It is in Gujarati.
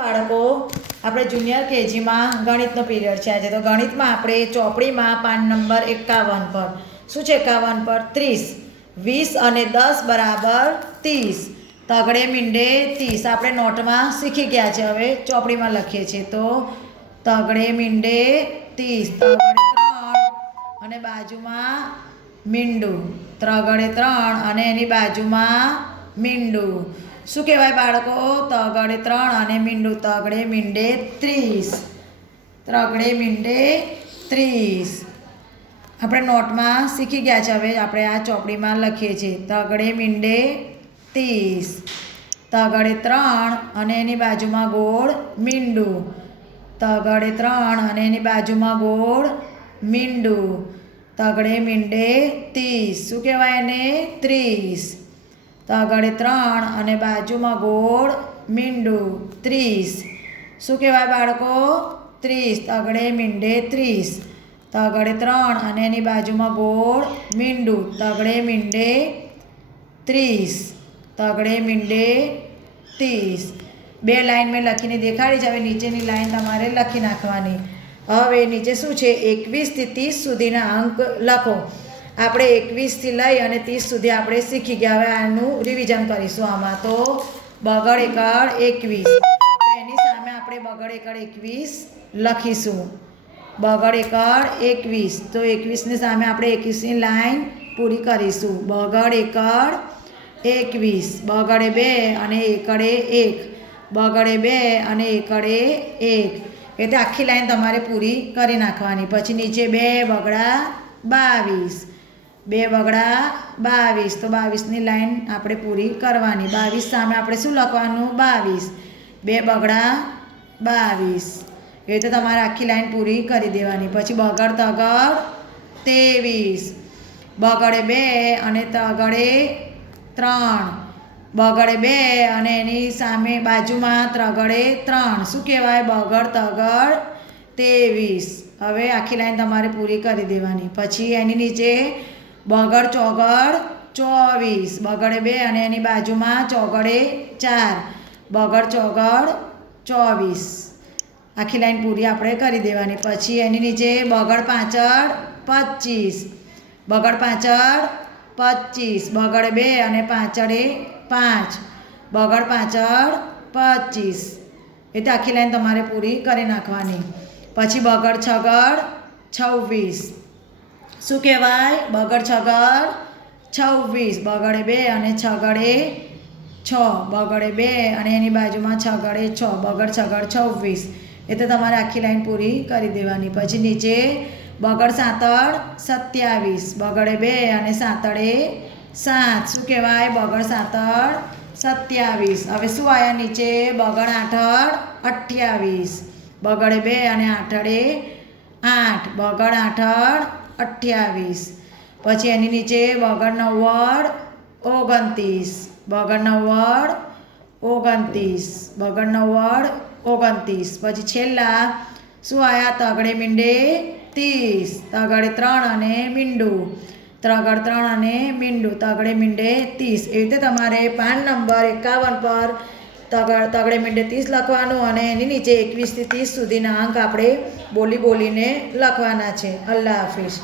બાળકો, આપણે જુનિયર કેજીમાં ગણિતનો પીરિયડ છે આજે. તો ગણિતમાં આપણે ચોપડીમાં પાન નંબર એકાવન પર. શું છે એકાવન પર? ત્રીસ. વીસ અને દસ બરાબર ત્રીસ. તગડે મીંડે ત્રીસ. આપણે નોટમાં શીખી ગયા છે હવે ચોપડીમાં લખીએ છીએ. તો તગડે મીંડે ત્રીસ. તગડે ત્રણ અને બાજુમાં મીંડું. ત્રગડે ત્રણ અને એની બાજુમાં મીંડું. શું કહેવાય બાળકો? તગડે ત્રણ અને મીંડું તગડે મીંડે ત્રીસ. ત્રગડે મીંડે ત્રીસ. આપણે નોટમાં શીખી ગયા છે હવે આપણે આ ચોપડીમાં લખીએ છીએ. તગડે મીંડે ત્રીસ. તગડે ત્રણ અને એની બાજુમાં ગોળ મીંડું. તગડે ત્રણ અને એની બાજુમાં ગોળ મીંડું. તગડે મીંડે ત્રીસ. શું કહેવાય એને? ત્રીસ. તગડે ત્રણ અને બાજુમાં ગોળ, મીંડું ત્રીસ. શું કહેવાય બાળકો? ત્રીસ. તગડે મીંડે ત્રીસ. તગડે ત્રણ અને એની બાજુમાં ગોળ, મીંડું. તગડે મીંડે ત્રીસ. તગડે મીંડે ત્રીસ. બે લાઈન મેં લખીને દેખાડી છે. હવે નીચેની લાઈન તમારે લખી નાખવાની. હવે નીચે શું છે? એકવીસથી ત્રીસ સુધીના અંક લખો. આપણે એકવીસથી લઈ અને ત્રીસ સુધી આપણે શીખી ગયા. હવે આનું રિવિઝન કરીશું આમાં તો. બગડ એકડ એકવીસ. તો એની સામે આપણે બગડ એકડ એકવીસ લખીશું. બગડ એકડ એકવીસ. તો એકવીસની સામે આપણે એકવીસની લાઈન પૂરી કરીશું. બગડ એકડ એકવીસ. બગડે બે અને એકડે એક. બગડે બે અને એકડે એક. એટલે આખી લાઈન તમારે પૂરી કરી નાખવાની. પછી નીચે બે બગડા બાવીસ. બે બગડા બાવીસ. તો બાવીસની લાઈન આપણે પૂરી કરવાની. બાવીસ સામે આપણે શું લખવાનું? બાવીસ. બે બગડા બાવીસ. એ તો તમારે આખી લાઈન પૂરી કરી દેવાની. પછી બગડ, તગડ ત્રેવીસ. બગડે બે અને તગડે ત્રણ. બગડે બે અને એની સામે બાજુમાં ત્રગડે ત્રણ. શું કહેવાય? બગડ, તગડ ત્રેવીસ. હવે આખી લાઈન તમારે પૂરી કરી દેવાની. પછી એની નીચે બગડ ચોગડ ચોવીસ. બગડે બે અને એની બાજુમાં ચોગડે ચાર. બગડ ચોગડ ચોવીસ. આખી લાઈન પૂરી આપણે કરી દેવાની. પછી એની નીચે બગડ પાછળ પચીસ. બગડ પાછળ પચીસ. બગડ બે અને પાછળે પાંચ. બગડ પાછળ પચીસ. તો આખી લાઈન તમારે પૂરી કરી નાખવાની. પછી બગડ છગડ છવ્વીસ. શું કહેવાય? બગડ, છગડ. છવ્વીસ, બગડે બે અને છગડે છ. બગડે બે અને એની બાજુમાં છગડે છ. બગડ, છગડ, છવ્વીસ. એ તો તમારે આખી લાઈન પૂરી કરી દેવાની. પછી નીચે બગડ સાતડ સત્યાવીસ. બગડે બે અને સાતડે સાત. શું કહેવાય? બગડ સાતડ સત્યાવીસ. હવે શું આવ્યા નીચે? બગડ આઠડ અઠ્યાવીસ. બગડે બે અને આઠડે આઠ, બગડ આઠડ અઠ્યાવીસ. પછી એની નીચે બગડ નવ્વડ ઓગણત્રીસ. બગડ નવ્વડ ઓગણત્રીસ. બગડ નવ્વડ ઓગણત્રીસ. પછી છેલ્લા, શું આવ્યા તગડે મીંડે ત્રીસ. તગડે ત્રણ અને મીંડું. ત્રગડ ત્રણ અને મીંડું. તગડે મીંડે ત્રીસ. એ રીતે તમારે પાન નંબર એકાવન પર તગડ તગડે મીંડે ત્રીસ લખવાનું અને એની નીચે એકવીસથી ત્રીસ સુધીના અંક આપણે બોલી બોલીને લખવાના છે. અલ્લાહ હાફિઝ.